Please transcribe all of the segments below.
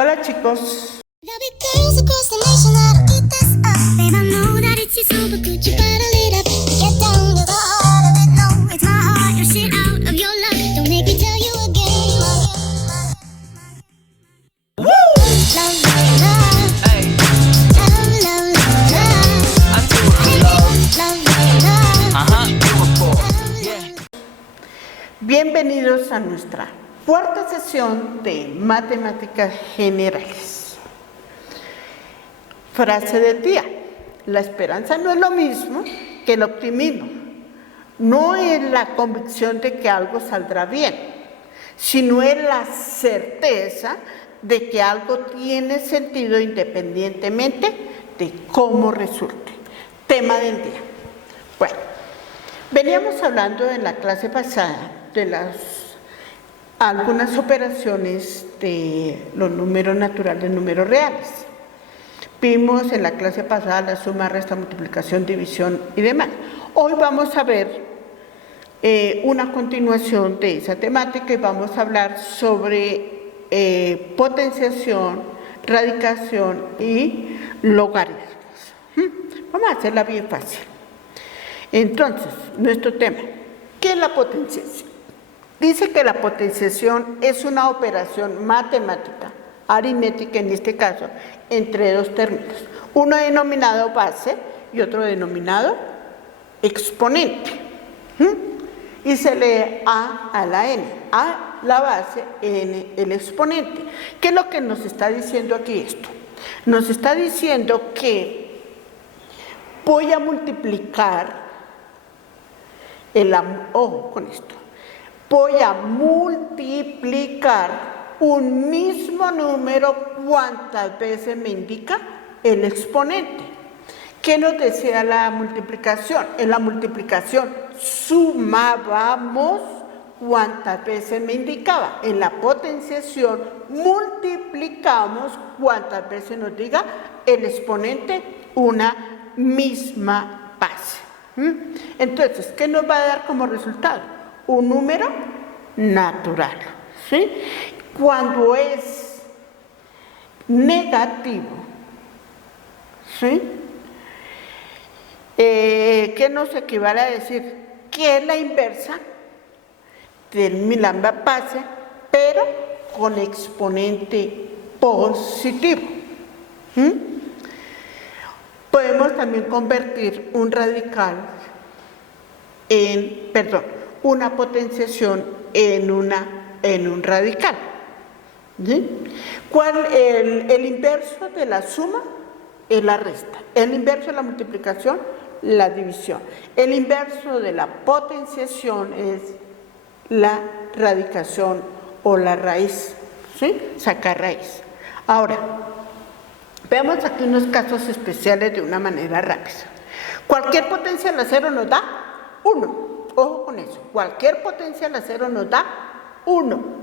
Hola chicos. Bienvenidos a nuestra cuarta sesión de Matemáticas Generales. Frase del día: la esperanza no es lo mismo que el optimismo. No es la convicción de que algo saldrá bien, sino es la certeza de que algo tiene sentido independientemente de cómo resulte. Tema del día. Bueno, veníamos hablando en la clase pasada de algunas operaciones de los números naturales, números reales. Vimos en la clase pasada la suma, resta, multiplicación, división y demás. Hoy vamos a ver una continuación de esa temática y vamos a hablar sobre potenciación, radicación y logaritmos. Vamos a hacerla bien fácil. Entonces, nuestro tema, ¿qué es la potenciación? Dice que la potenciación es una operación matemática, aritmética en este caso, entre dos términos, uno denominado base y otro denominado exponente. Y se lee A a la N, A la base, N el exponente. ¿Qué es lo que nos está diciendo aquí esto? Nos está diciendo que voy a multiplicar ojo con esto, voy a multiplicar un mismo número cuantas veces me indica el exponente. ¿Qué nos decía la multiplicación? En la multiplicación sumábamos cuantas veces me indicaba. En la potenciación multiplicamos cuantas veces nos diga el exponente una misma base. Entonces, ¿qué nos va a dar como resultado? Un número natural, ¿sí? Cuando es negativo, ¿sí? ¿Qué nos equivale a decir? Que es la inversa de la misma base, pero con exponente positivo. Podemos también convertir un radical una potenciación en un radical. ¿Sí? El inverso de la suma es la resta, el inverso de la multiplicación, la división, el inverso de la potenciación es la radicación o la raíz, ¿sí? Sacar raíz. Ahora, veamos aquí unos casos especiales de una manera rápida. Cualquier potencia al cero nos da 1. Ojo con eso. Cualquier potencia al cero nos da 1.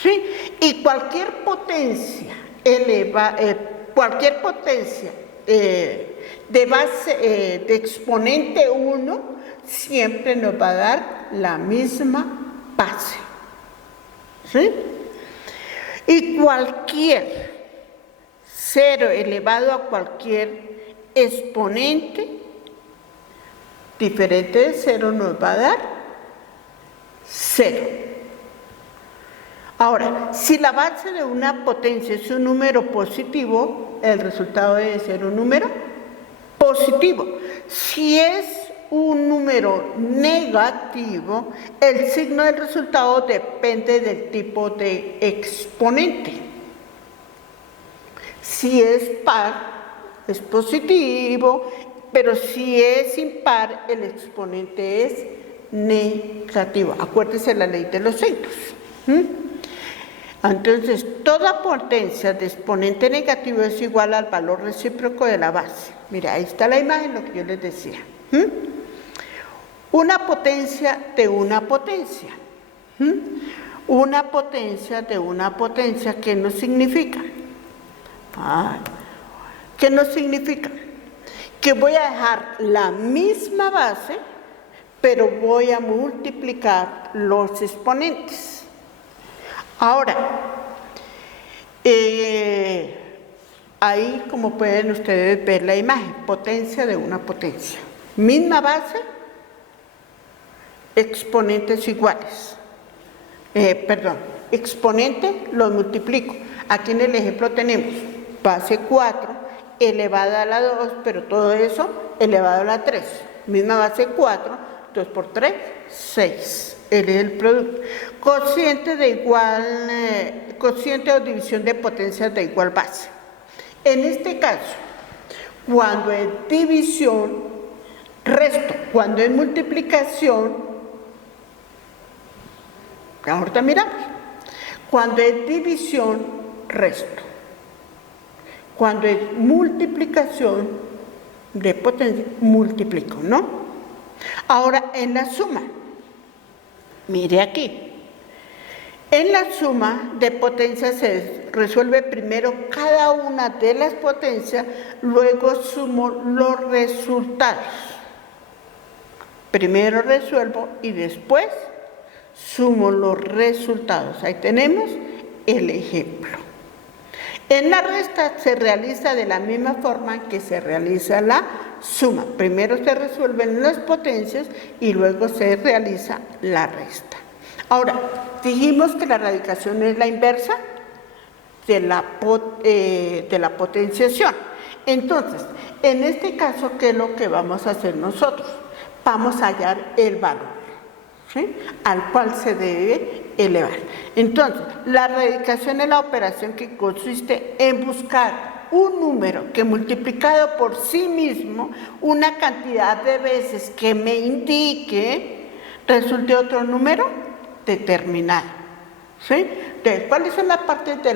¿Sí? Y cualquier potencia de base de exponente 1 siempre nos va a dar la misma base. ¿Sí? Y cualquier 0 elevado a cualquier exponente diferente de 0 nos va a dar 0. Ahora, si la base de una potencia es un número positivo, el resultado debe ser un número positivo. Si es un número negativo, el signo del resultado depende del tipo de exponente. Si es par, es positivo, pero si es impar, el exponente es negativo. Acuérdense la ley de los signos. Entonces, toda potencia de exponente negativo es igual al valor recíproco de la base. Mira, ahí está la imagen, lo que yo les decía. Una potencia de una potencia. Una potencia de una potencia, ¿qué nos significa? ¿Qué nos significa? Que voy a dejar la misma base, pero voy a multiplicar los exponentes. Ahora, Ahí, como pueden ustedes ver la imagen, potencia de una potencia. Misma base, exponentes iguales. Exponente los multiplico. Aquí en el ejemplo tenemos base 4 elevada a la 2, pero todo eso elevado a la 3. Misma base 4, 2 por 3, 6. Él es el producto. Cociente o división de potencias de igual base. En este caso, cuando es división, resto. Cuando es multiplicación, ahorita miramos. Cuando es división, resto. Cuando es multiplicación de potencia, multiplico, ¿no? Ahora, en la suma, mire aquí. En la suma de potencias se resuelve primero cada una de las potencias, luego sumo los resultados. Primero resuelvo y después sumo los resultados. Ahí tenemos el ejemplo. En la resta se realiza de la misma forma que se realiza la suma. Primero se resuelven las potencias y luego se realiza la resta. Ahora, dijimos que la radicación es la inversa de la potenciación. Entonces, en este caso, ¿qué es lo que vamos a hacer nosotros? Vamos a hallar el valor, ¿sí?, al cual se debe elevar. Entonces, la radicación es la operación que consiste en buscar un número que multiplicado por sí mismo una cantidad de veces que me indique resulte otro número determinado, ¿sí? ¿Cuáles son las partes de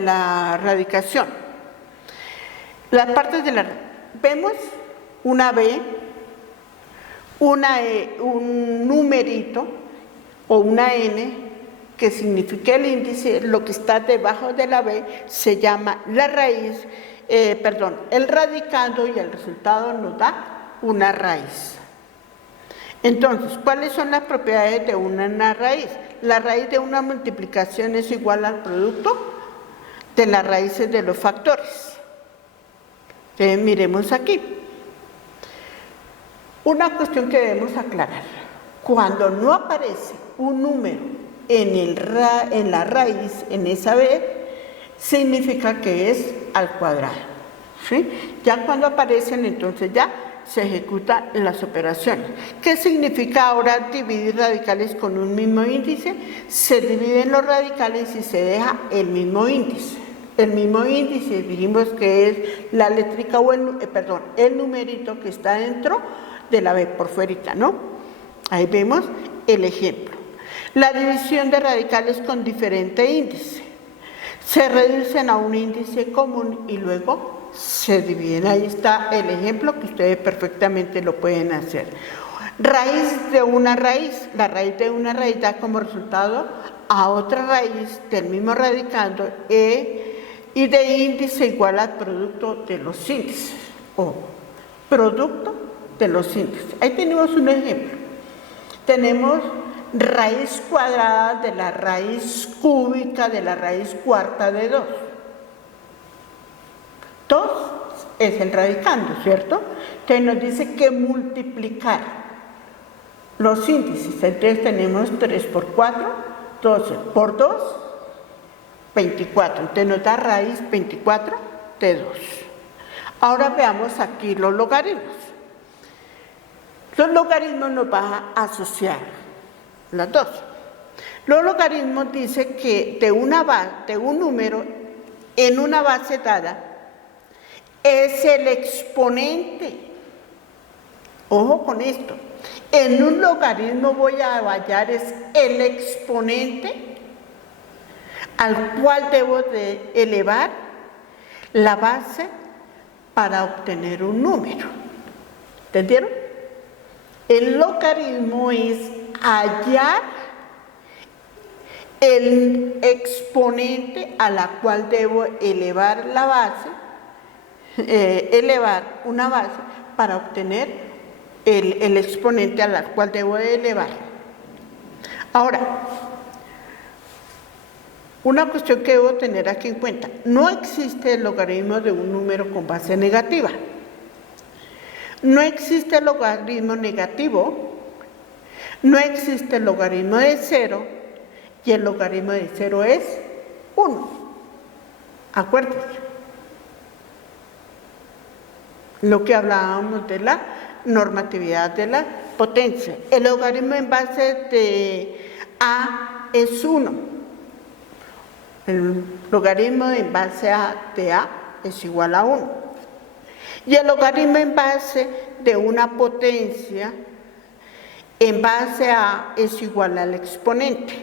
la radicación? Las partes vemos una B, un numerito o una N que significa el índice. Lo que está debajo de la B se llama la raíz, el radicando, y el resultado nos da una raíz. Entonces, ¿cuáles son las propiedades de una raíz? La raíz de una multiplicación es igual al producto de las raíces de los factores. Entonces, miremos aquí. Una cuestión que debemos aclarar. Cuando no aparece un número en la raíz, en esa B, significa que es al cuadrado, ¿sí? Ya cuando aparecen, entonces ya se ejecutan las operaciones. ¿Qué significa ahora dividir radicales con un mismo índice? Se dividen los radicales y se deja el mismo índice. El mismo índice, dijimos que es la letrica o el numerito que está dentro de la B por fuerita, ¿no? Ahí vemos el ejemplo. La división de radicales con diferente índice. Se reducen a un índice común y luego se dividen. Ahí está el ejemplo que ustedes perfectamente lo pueden hacer. Raíz de una raíz. La raíz de una raíz da como resultado a otra raíz del mismo radicando y de índice igual al producto de los índices o producto de los índices. Ahí tenemos un ejemplo. Tenemos raíz cuadrada de la raíz cúbica de la raíz cuarta de 2. 2 es el radicando, ¿cierto? Entonces nos dice que multiplicar los índices. Entonces tenemos 3 por 4, 12 por 2, 24. Entonces nos da raíz 24 de 2. Ahora veamos aquí los logaritmos. Los logaritmos nos van a asociar las dos. Los logaritmos dicen que de un número en una base dada es el exponente. Ojo con esto. En un logaritmo voy a hallar es el exponente al cual debo de elevar la base para obtener un número. ¿Entendieron? El logaritmo es hallar el exponente a la cual debo elevar la base, elevar una base para obtener el exponente a la cual debo de elevar. Ahora, Una cuestión que debo tener aquí en cuenta, no existe el logaritmo de un número con base negativa. No existe el logaritmo negativo, no existe el logaritmo de 0 y el logaritmo de 0 es 1. Acuérdense. Lo que hablábamos de la normatividad de la potencia. El logaritmo en base de A es 1. El logaritmo en base de A es igual a 1. Y el logaritmo en base de una potencia en base a es igual al exponente.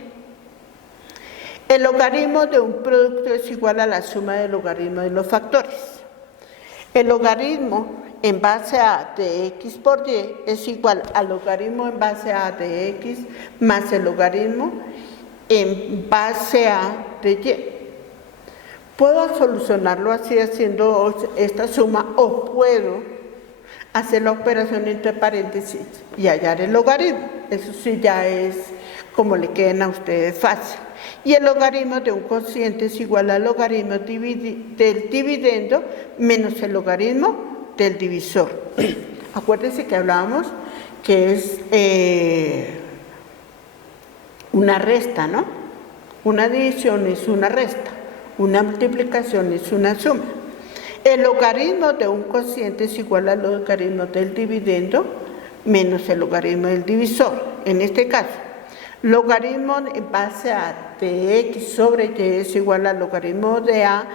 El logaritmo de un producto es igual a la suma del logaritmo de los factores. El logaritmo en base a de x por y es igual al logaritmo en base a de x más el logaritmo en base a de y. Puedo solucionarlo así haciendo esta suma o puedo hacer la operación entre paréntesis y hallar el logaritmo. Eso sí ya es como le queden a ustedes fácil. Y el logaritmo de un cociente es igual al logaritmo del dividendo menos el logaritmo del divisor. Acuérdense que hablábamos que es una resta, ¿no? Una división es una resta, una multiplicación es una suma. El logaritmo de un cociente es igual al logaritmo del dividendo menos el logaritmo del divisor. En este caso, logaritmo en base a de x sobre y es igual al logaritmo de a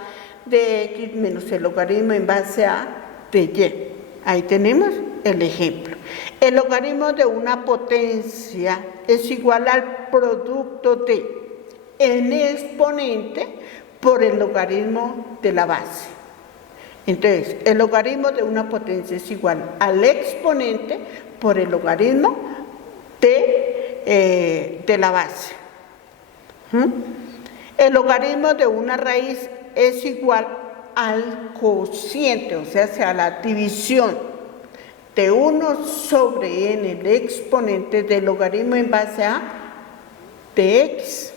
de x menos el logaritmo en base a de y. Ahí tenemos el ejemplo. El logaritmo de una potencia es igual al producto de n exponente por el logaritmo de la base. Entonces, el logaritmo de una potencia es igual al exponente por el logaritmo de la base. El logaritmo de una raíz es igual al cociente, o sea, a la división de 1 sobre n, el exponente del logaritmo en base a de x.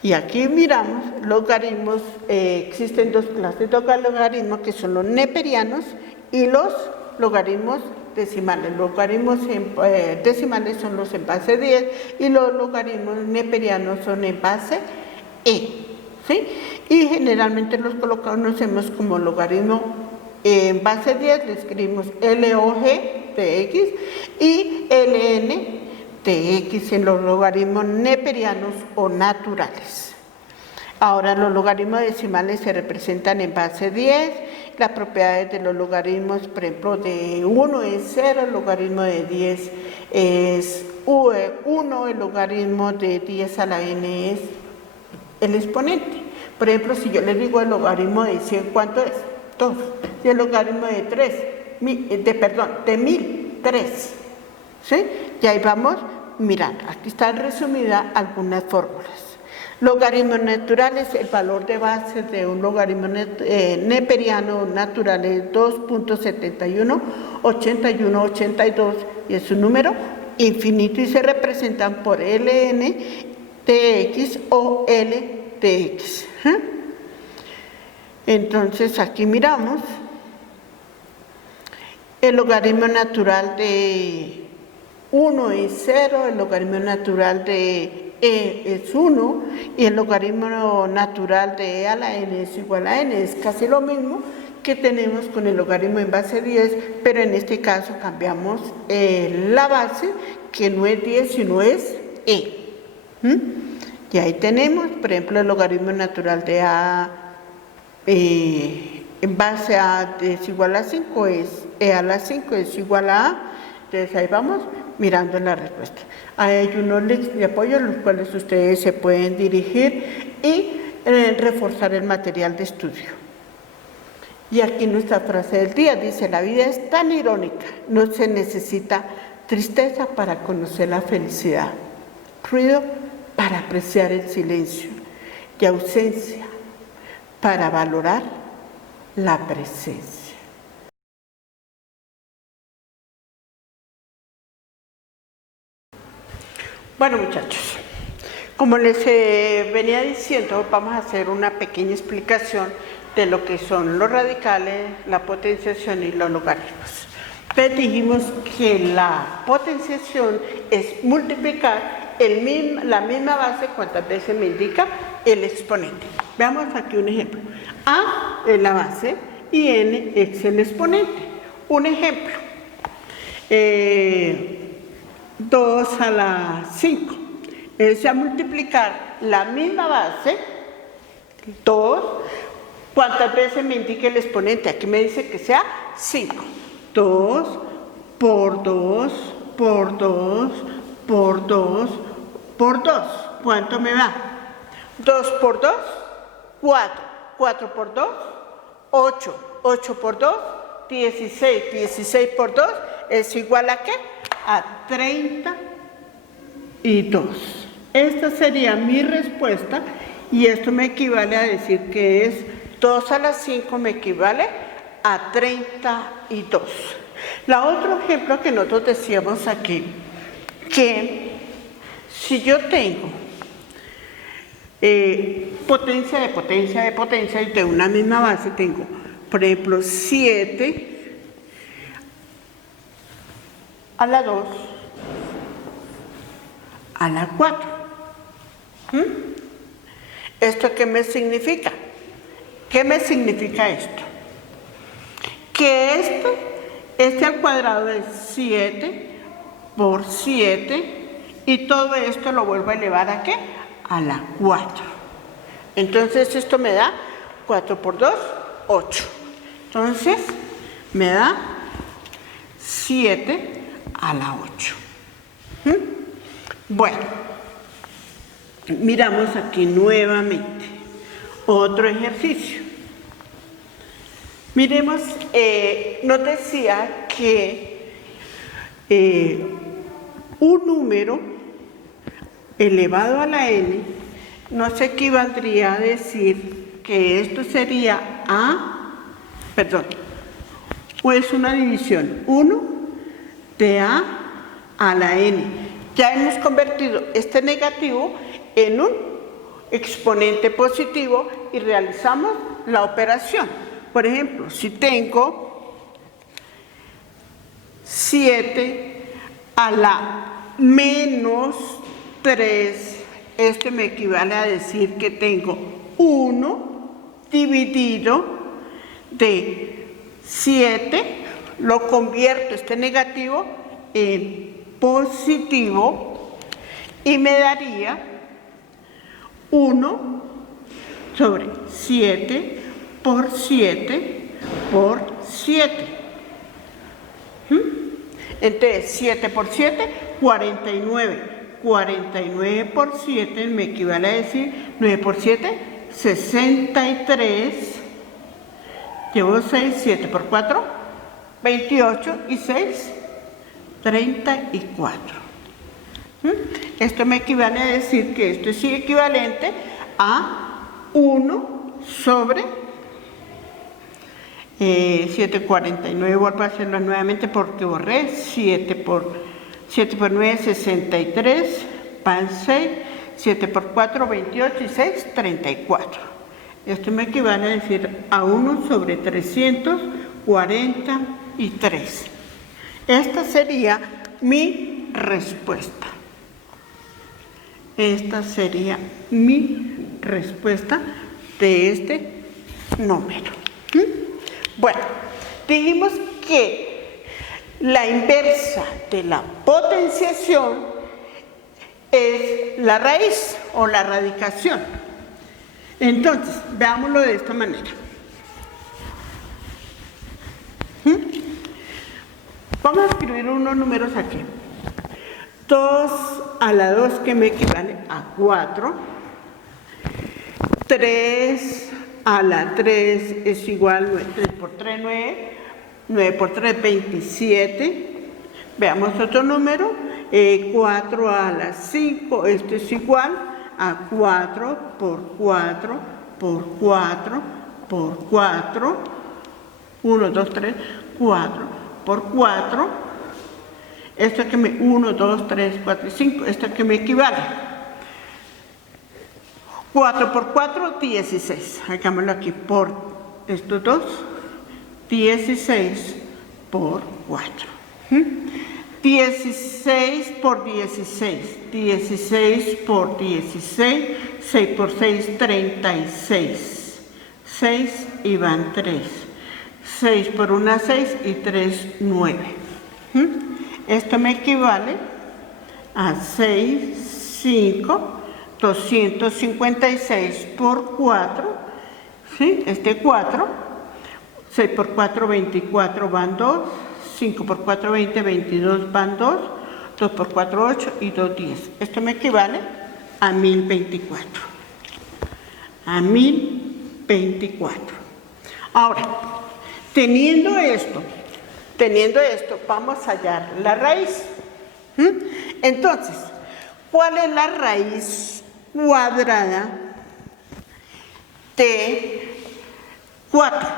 Y aquí miramos logaritmos, existen dos clases de logaritmos que son los neperianos y los logaritmos decimales. Los logaritmos decimales son los en base 10 y los logaritmos neperianos son en base e. ¿Sí? Y generalmente los conocemos como logaritmo en base 10, le escribimos log de x y ln de x en los logaritmos neperianos o naturales. Ahora los logaritmos decimales se representan en base 10, las propiedades de los logaritmos, por ejemplo, de 1 es 0, el logaritmo de 10 es 1, el logaritmo de 10 a la n es el exponente. Por ejemplo, si yo les digo el logaritmo de 100, ¿cuánto es? 2. Y el logaritmo de 1000, 3. ¿Sí? Y ahí vamos mirando. Aquí están resumidas algunas fórmulas. Logaritmos naturales, el valor de base de un logaritmo neperiano natural es 2.718182 y es un número infinito y se representan por ln de x o l de x. Entonces aquí miramos el logaritmo natural de 1 es 0, el logaritmo natural de e es 1 y el logaritmo natural de e a la n es igual a n. Es casi lo mismo que tenemos con el logaritmo en base 10, pero en este caso cambiamos la base, que no es 10 sino es e. Y ahí tenemos, por ejemplo, el logaritmo natural de a en base a es igual a 5 es e a la 5 es igual a a. Entonces ahí vamos mirando la respuesta. Hay unos links de apoyo en los cuales ustedes se pueden dirigir y reforzar el material de estudio. Y aquí nuestra frase del día dice: la vida es tan irónica, no se necesita tristeza para conocer la felicidad, ruido para apreciar el silencio y ausencia para valorar la presencia. Bueno, muchachos, Como les venía diciendo, vamos a hacer una pequeña explicación de lo que son los radicales, la potenciación y los logaritmos. Entonces dijimos que la potenciación es multiplicar la misma base cuantas veces me indica el exponente. Veamos aquí un ejemplo. A es la base y n es el exponente. Un ejemplo. 2 a la 5. Es a multiplicar la misma base, 2, cuántas veces me indica el exponente. Aquí me dice que sea 5. 2 por 2 por 2 por 2 por 2. ¿Cuánto me da? 2 por 2, 4. 4 por 2, 8. 8 por 2, 16. 16 por 2 es igual a ¿qué? A 32. Esta sería mi respuesta y esto me equivale a decir que es 2 a la 5 me equivale a 32. La otro ejemplo que nosotros decíamos aquí, que si yo tengo potencia de potencia de potencia y de una misma base, tengo, por ejemplo, 7 a la 2 a la 4. ¿Esto qué me significa? ¿Qué me significa esto? Que este al cuadrado es 7 por 7 y todo esto lo vuelvo a elevar ¿a qué? A la 4. Entonces esto me da 4 por 2, 8. Entonces me da 7 a la 8. Bueno, miramos aquí nuevamente otro ejercicio. Miremos, nos decía que un número elevado a la n nos equivaldría a decir que esto sería o es una división 1 de a la n. Ya hemos convertido este negativo en un exponente positivo y realizamos la operación. Por ejemplo, si tengo 7 a la menos 3, esto me equivale a decir que tengo 1 dividido de 7, lo convierto este negativo en positivo y me daría 1 sobre 7 por 7 por 7. Entonces 7 por 7, 49. 49 por 7 me equivale a decir 9 por 7, 63. Llevo 6, 7 por 4, 28 y 6, 34. Esto me equivale a decir que esto es equivalente a 1 sobre 749, vuelvo a hacerlo nuevamente porque borré 7 por 9, 63, van 6, 7 por 4, 28 y 6, 34. Esto me equivale a decir a 1 sobre 343. Esta sería mi respuesta. Esta sería mi respuesta de este número. Bueno, dijimos que la inversa de la potenciación es la raíz o la radicación. Entonces, veámoslo de esta manera. Vamos a escribir unos números aquí. 2 a la 2 que me equivale a 4. 3 a la 3 es igual, 3 por 3, 9. 9 por 3, 27. Veamos otro número. 4 a la 5, esto es igual a 4 por 4 por 4 por 4. 1, 2, 3, 4 por 4. Esto que me 1, 2, 3, 4 y 5, esto que me equivale. 4 por 4, 16. Hagámoslo aquí por estos dos. 16 por 4. 16 por 16. 16 por 16. 6 por 6, 36. 6 y van 3. 6 por 1, 6 y 3, 9. Esto me equivale a 6, 5, 256 por 4, ¿sí? 4, 6 por 4, 24 van 2, 5 por 4, 20, 22 van 2, 2 por 4, 8 y 2, 10. Esto me equivale a 1024. A 1024. Ahora, teniendo esto, vamos a hallar la raíz. Entonces, ¿cuál es la raíz cuadrada de 4?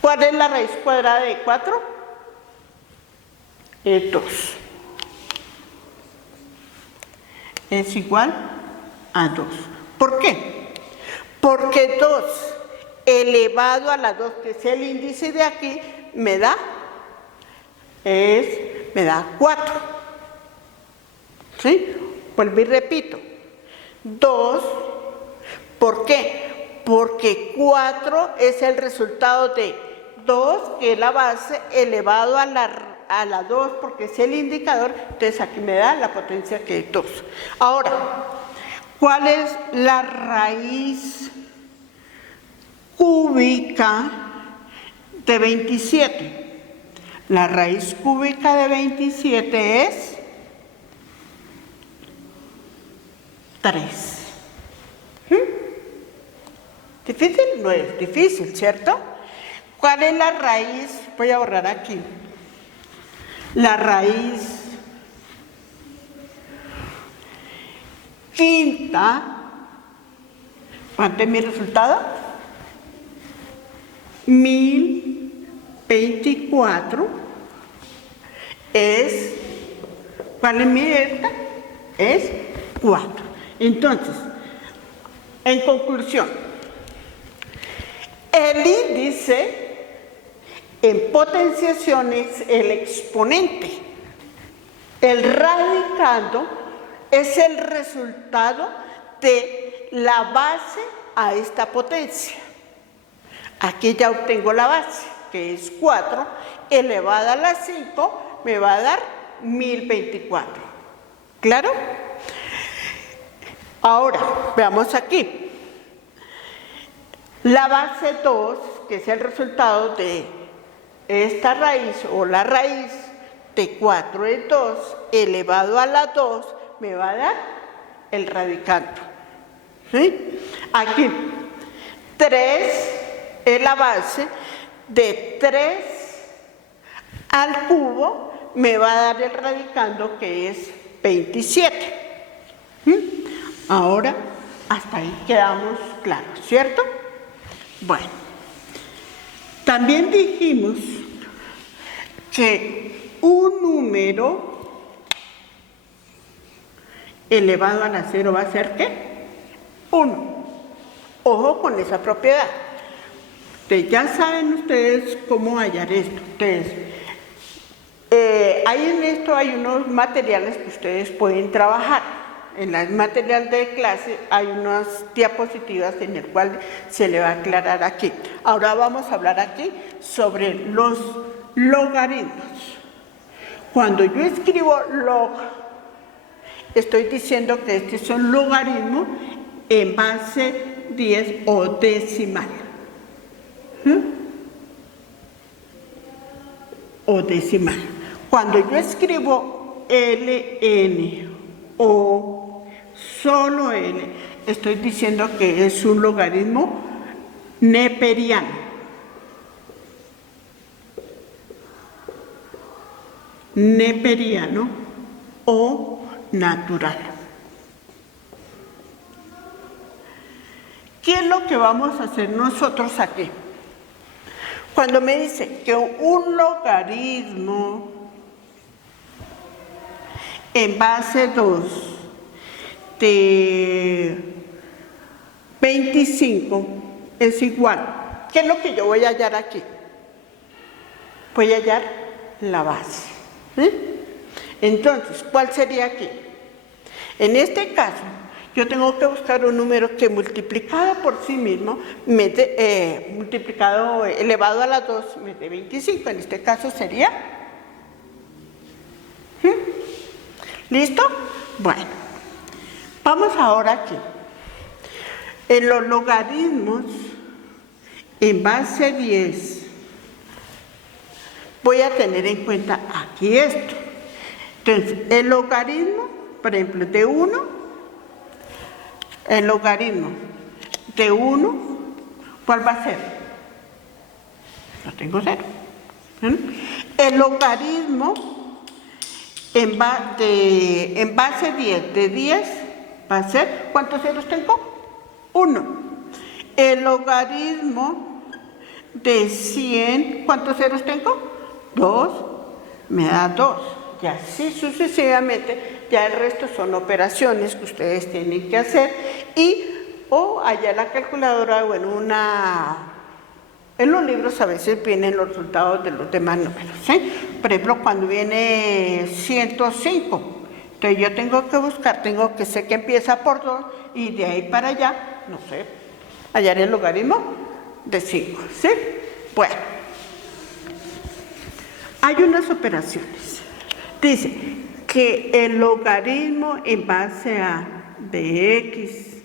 ¿Cuál es la raíz cuadrada de 4? Es 2. Es igual a 2. ¿Por qué? Porque 2 elevado a la 2, que es el índice de aquí, me da 4. ¿Sí? Vuelvo y repito. 2, ¿por qué? Porque 4 es el resultado de 2, que es la base, elevado a la 2, porque es el indicador, entonces aquí me da la potencia que es 2. Ahora, ¿cuál es la raíz cúbica de 27? La raíz cúbica de 27 es 3. ¿Difícil? No es difícil, ¿cierto? ¿Cuál es la raíz? Voy a borrar aquí. La raíz quinta. ¿Cuánto es mi resultado? 1024 es, ¿cuál es mi delta? Es 4. Entonces, en conclusión, el índice en potenciación es el exponente. El radicando es el resultado de la base a esta potencia. Aquí ya obtengo la base, que es 4, elevada a la 5, me va a dar 1024. ¿Claro? Ahora, veamos aquí. La base 2, que es el resultado de esta raíz, o la raíz de 4 es 2, elevado a la 2, me va a dar el radicando. ¿Sí? Aquí, 3 es la base de 3 al cubo, me va a dar el radicando, que es 27. Ahora, hasta ahí quedamos claros, ¿cierto? Bueno, también dijimos que un número elevado a la 0 va a ser ¿qué? 1. Ojo con esa propiedad. Ya saben ustedes cómo hallar esto. Entonces, hay unos materiales que ustedes pueden trabajar. En el material de clase hay unas diapositivas en el cual se le va a aclarar aquí. Ahora vamos a hablar aquí sobre los logaritmos. Cuando yo escribo log, estoy diciendo que este es un logaritmo en base 10 o decimal. O decimal. Cuando yo escribo ln o solo n, estoy diciendo que es un logaritmo neperiano. Neperiano o natural. ¿Qué es lo que vamos a hacer nosotros aquí? Cuando me dice que un logaritmo en base 2 de 25 es igual. ¿Qué es lo que yo voy a hallar aquí? Voy a hallar la base. Entonces, ¿cuál sería aquí? En este caso, yo tengo que buscar un número que multiplicado por sí mismo, multiplicado elevado a la 2, me dé 25. En este caso sería... ¿Listo? Bueno, vamos ahora aquí. En los logaritmos, en base 10, voy a tener en cuenta aquí esto. Entonces, el logaritmo, por ejemplo, de 1, el logaritmo de 1, ¿cuál va a ser? No tengo 0. El logaritmo en base 10 de 10 va a ser, ¿cuántos ceros tengo? 1. El logaritmo de 100, ¿cuántos ceros tengo? 2, me da 2. Y así sucesivamente, ya el resto son operaciones que ustedes tienen que hacer o allá en la calculadora o en los libros a veces vienen los resultados de los demás números, ¿sí? Por ejemplo, cuando viene 105, entonces yo tengo que buscar, sé que empieza por 2 y de ahí para allá, no sé, hallar el logaritmo de 5, ¿sí? Bueno, hay unas operaciones. Dice que el logaritmo en base a de x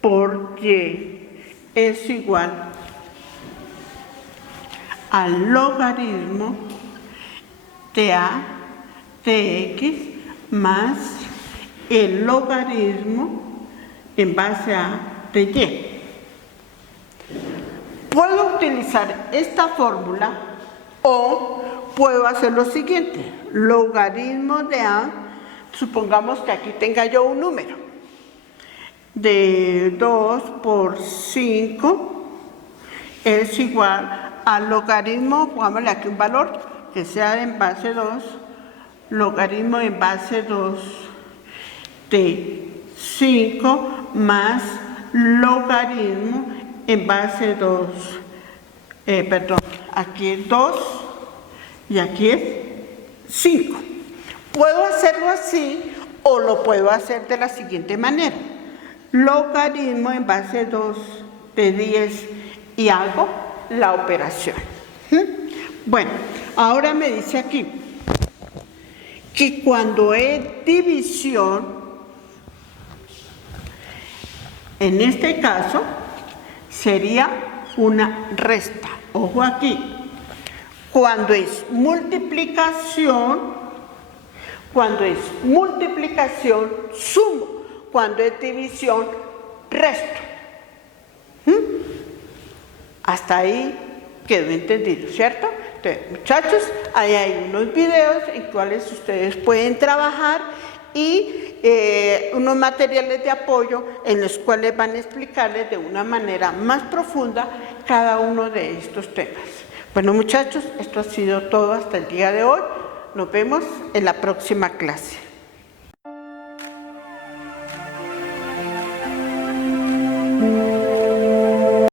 por y es igual al logaritmo de a de x más el logaritmo en base a de y. Puedo utilizar esta fórmula o puedo hacer lo siguiente. Logaritmo de a, supongamos que aquí tenga yo un número de 2 por 5 es igual al logaritmo, pongámosle aquí un valor que sea en base 2, logaritmo en base 2 de 5 más logaritmo en base 2, aquí es 2 y aquí es 5. Puedo hacerlo así o lo puedo hacer de la siguiente manera. Logaritmo en base 2 de 10 y hago la operación. Bueno, ahora me dice aquí que cuando es división, en este caso sería una resta. Ojo aquí. Cuando es multiplicación, sumo. Cuando es división, resto. Hasta ahí quedó entendido, ¿cierto? Entonces, muchachos, ahí hay unos videos en cuales ustedes pueden trabajar y unos materiales de apoyo en los cuales van a explicarles de una manera más profunda cada uno de estos temas. Bueno, muchachos, esto ha sido todo hasta el día de hoy. Nos vemos en la próxima clase.